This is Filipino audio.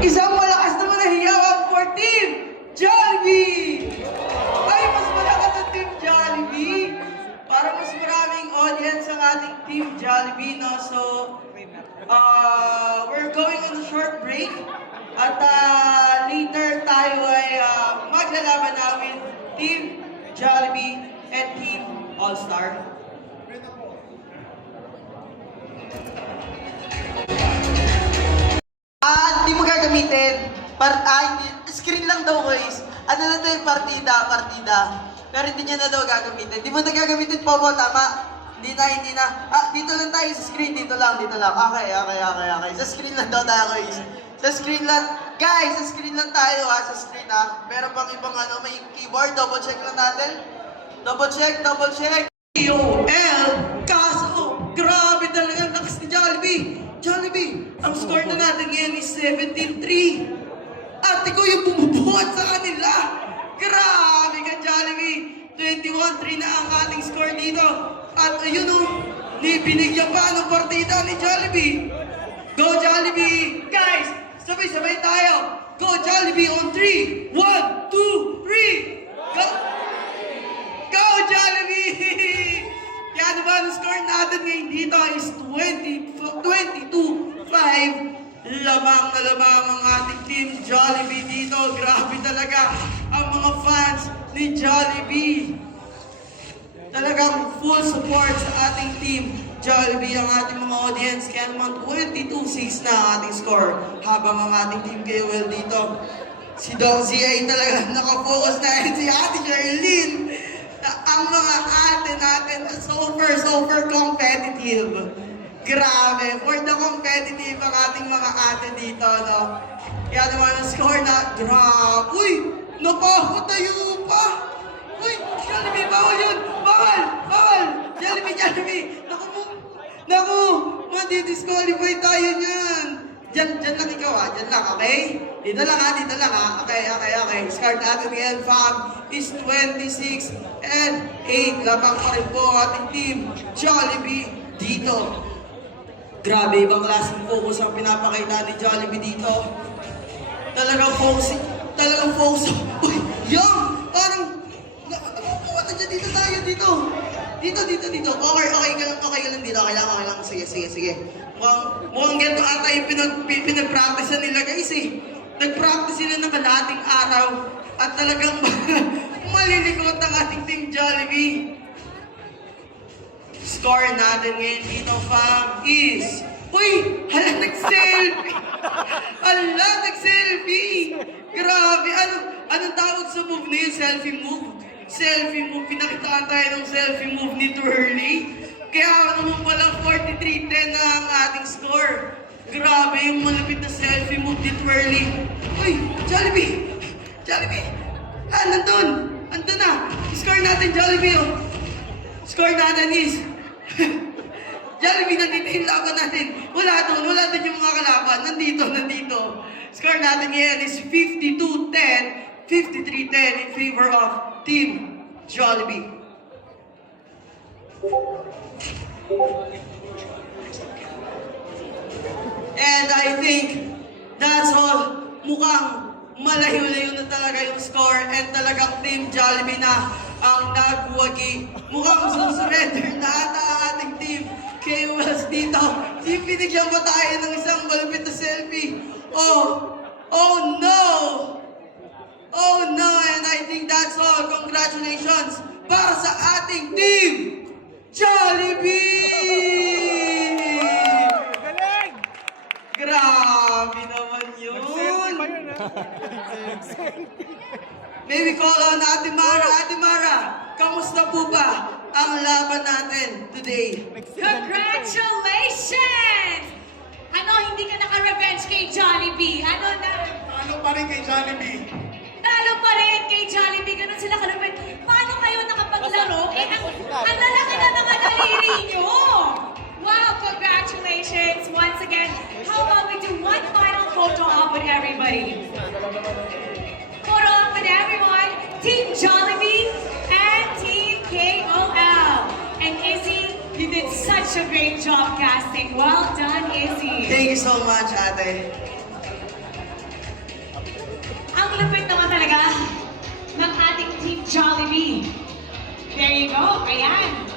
Isang malakas na manahiyawan for Team Jollibee! Ay, mas malakas ang Team Jollibee. Para mas maraming audience ang ating Team Jollibee, no? So, we're going on a short break. At later tayo ay maglalaban na with Team Jollibee and Team All-Star. Hindi mo gagamitin. Screen lang daw, guys. Ano na ito yung partida. Pero hindi niya na daw gagamitin. Hindi mo na gagamitin, Popo, tama? Hindi na. Dito lang tayo sa screen. Dito lang. Okay. Sa screen lang daw tayo, guys. Sa screen lang. Guys, sa screen lang tayo, ha. Sa screen, ha. Meron pang ibang may keyboard. Double check lang natin. Double check. EOL, kaso, grabe talaga ang lakas ni Jollibee, ang score na natin ngayon is 17-3. Ate ko yung bumubuhat sa kanila. Grabe ka, Jollibee. 21-3 na ang ating score dito. At ayun binigyan pa ng partida ni Jollibee. Go Jollibee! Guys, sabay-sabay tayo. Go Jollibee on 3. 1, 2, 3. Go! Go Jollibee! Kaya diba, ang score natin ngayon dito is 22-5. Lamang na lamang ang ating Team Jollibee dito. Grabe talaga ang mga fans ni Jollibee. Talagang full support sa ating Team Jollibee ang ating mga audience. Kaya naman 22-6 na ang ating score. Habang ang ating Team KOL dito, si Dong Z ay talagang nakafocus na rin si Ate Sherlyn. Ang mga ate natin super competitive. Grabe, for the competitive ang ating mga ate dito, no? Kaya naman ang score na, grabe. Uy, napakatayo pa. Uy, Jollibee, bawal yun. Bawal. Jollibee. Naku, madi-disqualify tayo niyan. Diyan lang ikaw, ha? Diyan lang, okay? Dito lang, ha? Okay. Score natin ngayon, fam, is 26-8. Lamang pa rin po ang ating Team Jollibee dito. Grabe, ibang klaseng focus ang pinapakita ni Jollibee dito. Talagang focus. Uy, yung! Parang, nakukuha na dyan, dito tayo, dito. Okay ka lang dito. Okay lang. Sige. Mukhang ganito ata yung pinag-practice nila, guys, eh. Nag-practice sila ng kalahating araw. At talagang malilikot ang ating Team Jollibee. Score natin ngayon dito, fam, is... Uy! Nag-selfie! Grabe! Anong tawag sa move na yun? Selfie move. Pinakitaan tayo ng selfie move ni Twirly. Kaya naman pala 43-10 na ang ating score. Grabe yung malapit na selfie move ni Twirly. Uy! Jollibee! Nandun na! Score natin, Jollibee, oh! Score natin is... Jollibee, nandito yung laban natin. Wala doon yung mga kalaban. Nandito. Score natin ngayon is 52-10, 53-10 in favor of Team Jollibee. And I think that's all. Mukhang malayo-layo na talaga yung score and talagang Team Jollibee na ang nagwagi. Mukhang susurrender na ata ang ating Team KOLs dito. Pinigyan pa tayo ng isang malapit na selfie. Oh no! And I think that's all. Congratulations para sa ating Team Jollibee! Galing! Grabe naman yun! Maybe call on Ate Mara. Ate Mara, kamusta po ba ang laban natin today? Congratulations! Hindi ka naka-revenge kay Jollibee? Talo pa rin kay Jollibee. Talo pa rin kay Jollibee. Ganun sila ka-revenge. Paano kayo nakapaglaro? Ang lalaki na ng daliri nyo! Wow, congratulations once again. How about we do one final photo op with everybody? Photo op with everyone. Team Jollibee and Team KOL. And Izzy, you did such a great job casting. Well done, Izzy. Thank you so much, Ate. you go. Ayan.